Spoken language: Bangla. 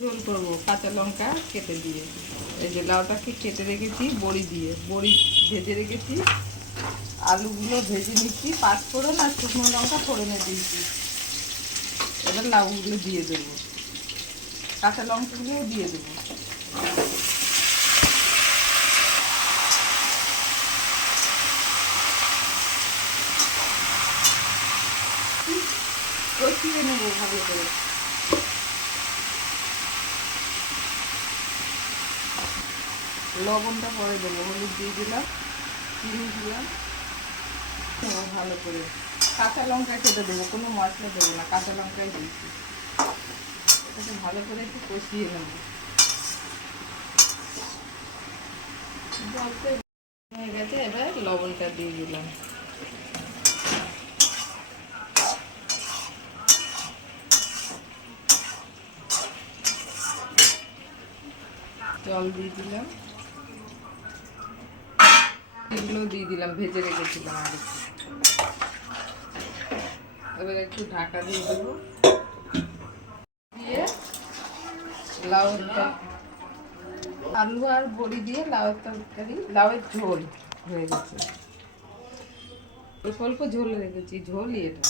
ঝোল করবো কাঁচা লঙ্কা কেটে দিয়ে। এই যে লাউটাকে কেটে রেখেছি বড়ি দিয়ে, বড়ি ভেজে রেখেছি, আলুগুলো ভেজে নিচ্ছি, পাঁচফোড়ন আর শুকনো লঙ্কা ফোড়নে দিয়েছি। এবার লাউগুলো দিয়ে দেবো, কাঁচা লঙ্কাগুলোও দিয়ে দেবো। কষিয়ে নেবো ভালো করে। লবণটা পরে দেবো, হলুদ দিয়ে দিলাম, চিনি দিলাম, ভালো করে। কাঁচা লঙ্কা কেটে দেবো, কোনো মশলা দেবো না, কাঁচা লঙ্কাই দিয়েছি। এটাকে ভালো করে একটু কষিয়ে নেবো। জলটা হয়ে গেছে, এবার লবণটা দিয়ে দিলাম। জল দিয়ে দিলাম, এগুলো দিয়ে দিলাম, ভেজে রেখেছিলাম আলু। এবার একটু ঢাকা দিয়ে দেবো, দিয়ে লাউটা, আলু আর বড়ি দিয়ে লাউয়ের তরকারি, লাউয়ের ঝোল হয়ে গেছে। অল্প অল্প ঝোল রেখেছি, ঝোলই এটা।